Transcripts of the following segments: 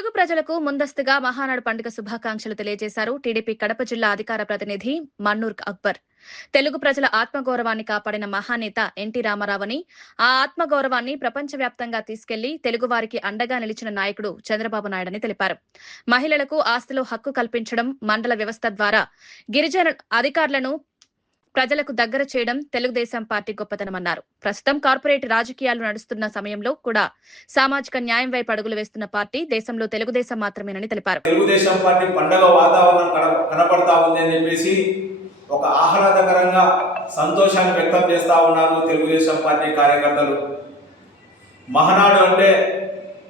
తెలుగు ప్రజలకు ముందస్తుగా మహానాడు పండుగ శుభాకాంక్షలు తెలియజేశారు టీడీపీ కడప జిల్లా అధికార ప్రతినిధి మన్నూర్ అక్బర్. తెలుగు ప్రజల ఆత్మగౌరవాన్ని కాపాడిన మహానేత ఎన్టీ రామారావుని, ఆ ఆత్మగౌరవాన్ని ప్రపంచవ్యాప్తంగా తీసుకెళ్లి తెలుగువారికి అండగా నిలిచిన నాయకుడు చంద్రబాబు నాయుడని తెలిపారు. మహిళలకు ఆస్తిలో హక్కు కల్పించడం, మండల వ్యవస్థ ద్వారా గిరిజన అధికారులను ప్రజలకు దగ్గర చేయడం తెలుగుదేశం పార్టీ గొప్పతనమన్నారు. ప్రస్తుతం కార్పొరేట్ రాజకీయాలు నడుస్తున్న సమయంలో కూడా సామాజిక న్యాయం వైపు అడుగులు వేస్తున్న పార్టీ దేశంలో తెలుగుదేశం మాత్రమేనని తెలిపారు. తెలుగుదేశం పార్టీ పండగ వాతావరణం కనపడతా ఉంది అని చెప్పేసి ఒక ఆహ్లాదకరంగా సంతోషాన్ని వ్యక్తం చేస్తా ఉన్నారు తెలుగుదేశం పార్టీ కార్యకర్తలు. మహానాడు అంటే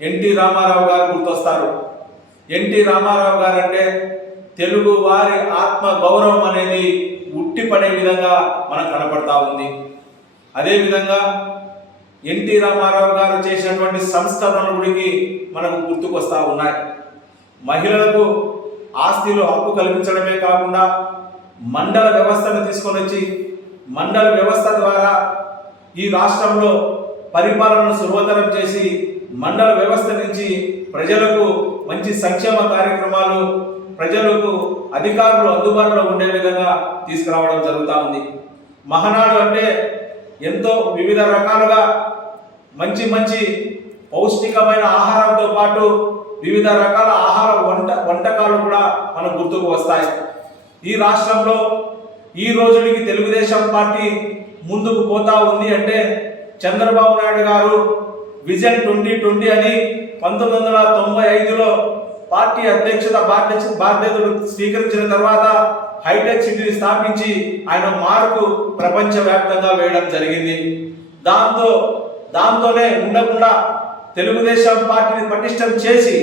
ఎన్టీ రామారావు గారు గుర్తొస్తారు. ఎన్టీ రామారావు గారు అంటే తెలుగు వారి ఆత్మ గౌరవం అనేది ఉట్టిపడే విధంగా మనకు కనపడతా ఉంది. అదేవిధంగా ఎన్టీ రామారావు గారు చేసినటువంటి సంస్కరణల గుడికి మనకు గుర్తుకొస్తా ఉన్నాయి. మహిళలకు ఆస్తిలో హక్కు కల్పించడమే కాకుండా మండల వ్యవస్థను తీసుకొని వచ్చి మండల వ్యవస్థ ద్వారా ఈ రాష్ట్రంలో పరిపాలనను సులభతరం చేసి మండల వ్యవస్థ నుంచి ప్రజలకు మంచి సంక్షేమ కార్యక్రమాలు, ప్రజలకు అధికారులు అందుబాటులో ఉండే విధంగా తీసుకురావడం జరుగుతూ ఉంది. మహానాడు అంటే ఎంతో వివిధ రకాలుగా మంచి మంచి పౌష్టికమైన ఆహారంతో పాటు వివిధ రకాల ఆహార వంటకాలు కూడా మనకు గుర్తుకు వస్తాయి. ఈ రాష్ట్రంలో ఈ రోజుకి తెలుగుదేశం పార్టీ ముందుకు పోతా ఉంది అంటే చంద్రబాబు నాయుడు గారు విజన్ 2020 అని 1995లో పార్టీ బాధ్యతలు స్వీకరించిన తర్వాత హైటెక్ సిటీని స్థాపించి ఆయన మార్కు ప్రపంచవ్యాప్తంగా వేయడం జరిగింది. దాంతోనే ఉండకుండా తెలుగుదేశం పార్టీని పటిష్టం చేసి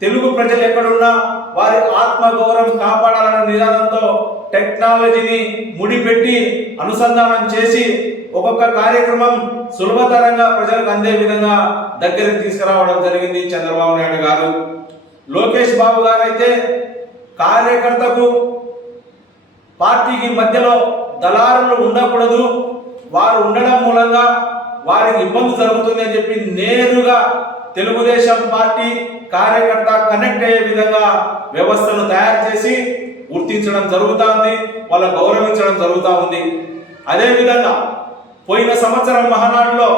తెలుగు ప్రజలు ఎక్కడున్నా వారి ఆత్మగౌరవం కాపాడాలనే నినాదంతో టెక్నాలజీని ముడిపెట్టి అనుసంధానం చేసి ఒక్కొక్క కార్యక్రమం సులభతరంగా ప్రజలకు అందే విధంగా దగ్గరికి తీసుకురావడం జరిగింది చంద్రబాబు నాయుడు గారు. లోకేష్ బాబు గారు అయితే కార్యకర్తకు పార్టీకి మధ్యలో దళారులు ఉండకూడదు, వారు ఉండడం మూలంగా వారికి ఇబ్బంది జరుగుతుంది అని చెప్పి నేరుగా తెలుగుదేశం పార్టీ కార్యకర్త కనెక్ట్ అయ్యే విధంగా వ్యవస్థను తయారు చేసి గుర్తించడం జరుగుతుంది, వాళ్ళ గౌరవించడం జరుగుతూ ఉంది. అదేవిధంగా పోయిన సంవత్సరం మహానాడులో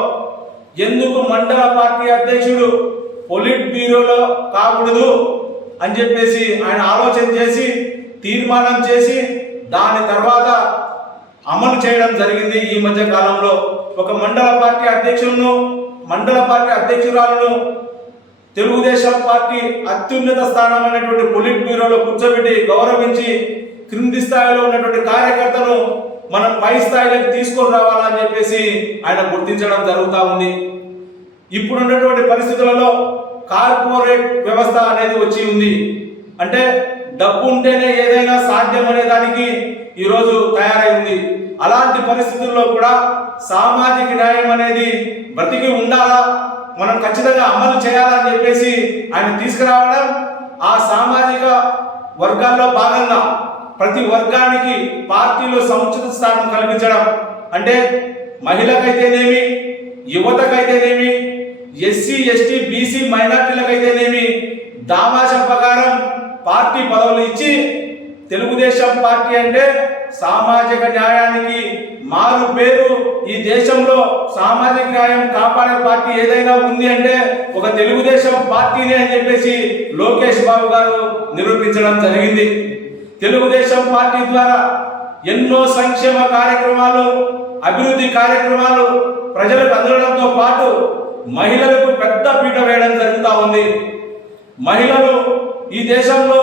ఎందుకు మండల పార్టీ అధ్యక్షుడు పొలిట్ బ్యూరోలో కాకూడదు అని చెప్పేసి ఆయన ఆలోచన చేసి తీర్మానం చేసి దాని తర్వాత అమలు చేయడం జరిగింది. ఈ మధ్య కాలంలో ఒక మండల పార్టీ అధ్యక్షురాలను తెలుగుదేశం పార్టీ అత్యున్నత స్థానమైనటువంటి పొలిట్ బ్యూరోలో కూర్చోబెట్టి గౌరవించి క్రింది స్థాయిలో ఉన్నటువంటి కార్యకర్తను మనం పై స్థాయిలోకి తీసుకొని రావాలని చెప్పేసి ఆయన గుర్తించడం జరుగుతూ ఉంది. ఇప్పుడున్నటువంటి పరిస్థితులలో కార్పొరేట్ వ్యవస్థ అనేది వచ్చి ఉంది. అంటే డబ్బు ఉంటేనే ఏదైనా సాధ్యం అనే దానికి ఈరోజు తయారైంది. అలాంటి పరిస్థితుల్లో కూడా సామాజిక న్యాయం అనేది బ్రతికి ఉండాలా, మనం ఖచ్చితంగా అమలు చేయాలని చెప్పేసి ఆయన తీసుకురావడం, ఆ సామాజిక వర్గాల్లో భాగంగా ప్రతి వర్గానికి పార్టీలో సముచిత స్థానం కల్పించడం, అంటే మహిళకైతేనేమి, యువతకైతేనేమి, ఎస్సీ ఎస్టీ బీసీ మైనార్టీలకైతేనేమి దామాష ప్రకారం పార్టీ పదవులు ఇచ్చి తెలుగుదేశం పార్టీ అంటే సామాజిక న్యాయానికి మారు పేరు. ఈ దేశంలో సామాజిక న్యాయం కాపాడే పార్టీ ఏదైనా ఉంది అంటే ఒక తెలుగుదేశం పార్టీనే అని చెప్పేసి లోకేష్ బాబు గారు నిరూపించడం జరిగింది. తెలుగుదేశం పార్టీ ద్వారా ఎన్నో సంక్షేమ కార్యక్రమాలు, అభివృద్ధి కార్యక్రమాలు ప్రజలకు అందడంతో పాటు మహిళలకు పెద్ద పీట వేయడం జరుగుతూ ఉంది. మహిళలు ఈ దేశంలో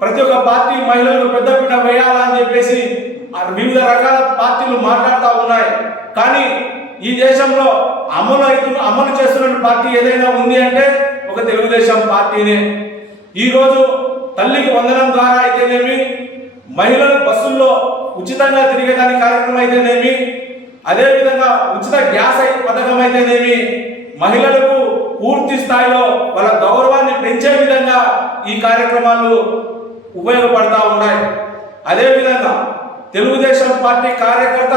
ప్రతి ఒక్క పార్టీ మహిళలకు పెద్ద పీట వేయాలని చెప్పేసి వివిధ రకాల పార్టీలు మాట్లాడుతూ ఉన్నాయి. కానీ ఈ దేశంలో అమలు చేస్తున్న పార్టీ ఏదైనా ఉంది అంటే ఒక తెలుగుదేశం పార్టీనే. ఈరోజు తల్లికి వందనం ద్వారా అయితేనేమి, మహిళలు బస్సుల్లో ఉచితంగా తిరిగేదాని కార్యక్రమం అయితేనేమి, అదేవిధంగా ఉచిత గ్యాస్ పథకం అయితేనేమి, మహిళలకు పూర్తి స్థాయిలో వాళ్ళ గౌరవాన్ని పెంచే విధంగా ఈ కార్యక్రమాలు ఉపయోగపడతా ఉన్నాయి. అదేవిధంగా తెలుగుదేశం పార్టీ కార్యకర్త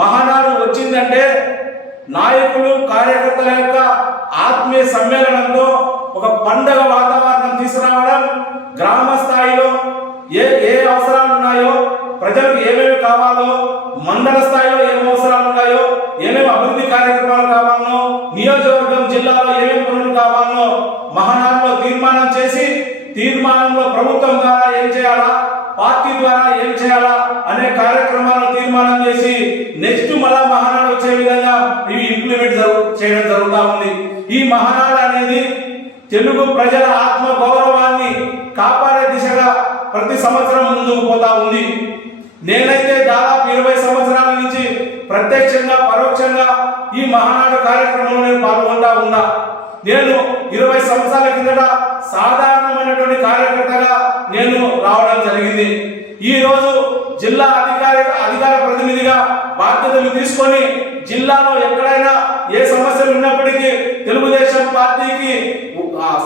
మహానాడు వచ్చిందంటే నాయకులు కార్యకర్తల యొక్క ఆత్మీయ సమ్మేళనంతో ప్రభుత్వం ద్వారా ఏం చేయాలా, పార్టీ ద్వారా ఏం చేయాలా అనే కార్యక్రమాలను తీర్మానం చేసి నెక్స్ట్ మళ్ళా మహానాడు వచ్చే విధంగా ఇవి ఇంప్లిమెంట్ చేయడం జరుగుతూ ఉంది. ఈ మహానాడు అనేది తెలుగు ప్రజల ఆత్మ గౌరవాన్ని కాపాడే దిశగా ప్రతి సంవత్సరం ముందుకు పోతా ఉంది. నేనైతే దాదాపు 20 సంవత్సరాల నుంచి ప్రత్యక్షంగా పరోక్షంగా ఈ మహానాడు కార్యక్రమంలో నేను పాల్గొంటా ఉన్నా. నేను 20 సంవత్సరాల కిందట సాధారణమైనటువంటి కార్యకర్తగా నేను రావడం జరిగింది. ఈ రోజు జిల్లా అధికార ప్రతినిధిగా బాధ్యతలు తీసుకొని జిల్లాలో ఎక్కడైనా ఏ సమస్యలు ఉన్నప్పటికీ తెలుగుదేశం పార్టీకి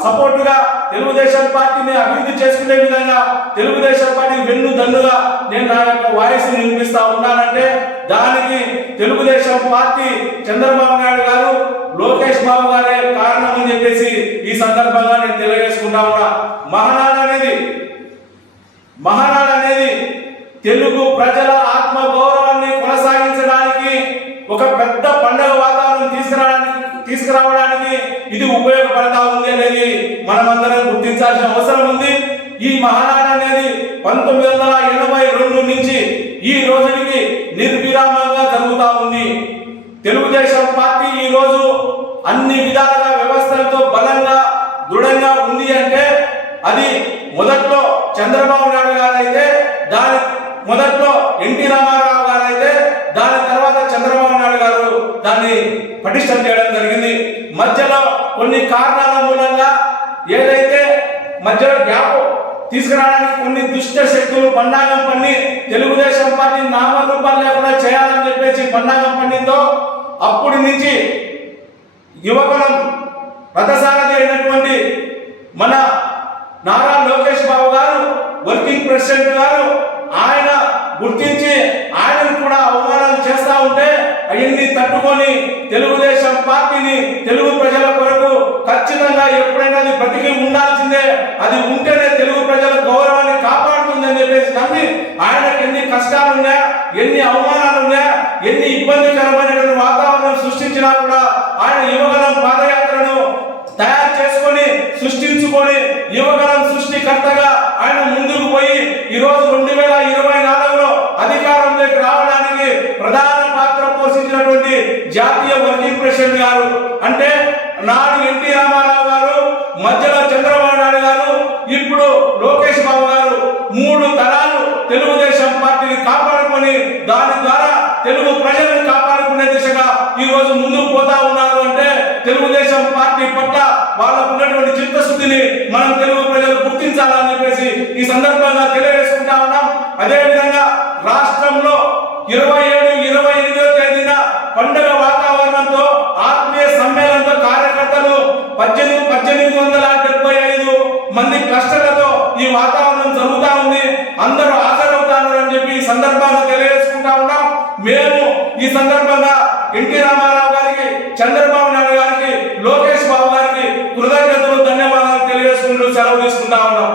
సపోర్టుగా, తెలుగుదేశం పార్టీని అభివృద్ధి చేసుకునే విధంగా, తెలుగుదేశం పార్టీకి వెన్ను దన్నుగా నేను నా యొక్క వాయిస్ వినిపిస్తా ఉన్నానంటే దానికి తెలుగుదేశం పార్టీ చంద్రబాబు నాయుడు గారు, లోకేష్ బాబు గారే కారణం అని చెప్పేసి ఈ సందర్భంగా నేను తెలియజేసుకుంటా ఉన్నా. మహానాడు అనేది తెలుగు ప్రజల ఆత్మ గౌరవాన్ని కొనసాగించడానికి, ఒక పెద్ద పండుగ వాతావరణం తీసుకురావడానికి ఇది ఉపయోగపడతా ఉంది అనేది మనమందరం గుర్తించాల్సిన అవసరం ఉంది. ఈ మహానాడు అనేది 1982 నుంచి ఈ రోజుకి నిర్విరామంగా జరుగుతూ ఉంది. తెలుగుదేశం పార్టీ ఈ రోజు అన్ని విధాలుగా వ్యవస్థలతో బలంగా దృఢంగా ఉంది అంటే అది మొదట్లో చంద్రబాబు నాయుడు గారు అయితే, దాని మొదట్లో ఎన్టీ రామారావు గారు అయితే, దాని తర్వాత చంద్రబాబు నాయుడు గారు దాన్ని పటిష్టం చేయడం జరిగింది. మధ్యలో కొన్ని కారణాల మూలంగా ఏదైతే మధ్యలో గ్యాప్ తీసుకురావడానికి కొన్ని దుష్ట శక్తులు పన్నాగం పన్ని తెలుగుదేశం పార్టీ నామరూపాలు లేకుండా చేయాలని చెప్పేసి పన్నాగం పన్నిందో, అప్పటి నుంచి యువకులం రథసారథి అయినటువంటి మన నారా లోకేష్ బాబు గారు, వర్కింగ్ ప్రెసిడెంట్ గారు, ఆయన గుర్తించి ఆయనను కూడా అవమానాలు చేస్తా ఉంటే అవన్నీ తట్టుకొని తెలుగుదేశం పార్టీని తెలుగు ప్రజల కొరకు ఖచ్చితంగా ఎప్పుడైనా అది బ్రతికి ఉండాల్సిందే, అది ఉంటేనే తెలుగు ప్రజల గౌరవాన్ని కాపాడుతుందని చెప్పేసి నమ్మి ఆయనకు ఎన్ని కష్టాలున్నా, ఎన్ని అవమానాలున్నా, ఎన్ని ఇబ్బందికరమైనటువంటి వాతావరణం సృష్టించినా కూడా ఆయన యువగలం పాదయాత్రను తయారు చేసుకొని సృష్టించుకొని యువగలం సృష్టికర్తగా ఆయన ముందుకు పోయి ఈరోజు 2024లో అధికారంలోకి రావడానికి ప్రధాన పాత్ర పోషించినటువంటి జాతీయ వర్కింగ్ ప్రెసిడెంట్ గారు అంటే నాడు ఎన్టీ రామారావు గారు, మధ్యలో చంద్రబాబు నాయుడు గారు, ఇప్పుడు లోకేష్ బాబు గారు 3 తరాలు తెలుగుదేశం పార్టీని కాపాడుకొని దాని ద్వారా తెలుగు ప్రజలను కాపాడుకునే దిశగా ఈ రోజు ముందుకు పోతా ఉన్నారు అంటే తెలుగుదేశం పార్టీ పట్ల వాళ్ళకు ఉన్నటువంటి చిత్తశుద్ధిని మనం తెలుగు ప్రజలు గుర్తించాలని చెప్పేసి ఈ సందర్భంగా తెలియజేసుకుంటా ఉన్నాం. అదేవిధంగా రాష్ట్రంలో 27-28వ తేదీన పండుగ వాతావరణంతో ఆత్మీయ సమ్మేళనంతో కార్యకర్తలు 1875 మంది కష్టలతో ఈ వాతావరణం జరుగుతా ఉంది. అందరూ హాజరవుతారని చెప్పి ఈ సందర్భంగా తెలియజేసుకుంటా ఉన్నాం. మేము ఈ సందర్భంగా ఎన్టీ రామారావు గారికి, చంద్రబాబు నాయుడు గారికి, లోకేష్ బాబు గారికి కృతజ్ఞతలు, ధన్యవాదాలు తెలియజేసుకుంటూ సెలవు తీసుకుంటా ఉన్నాం.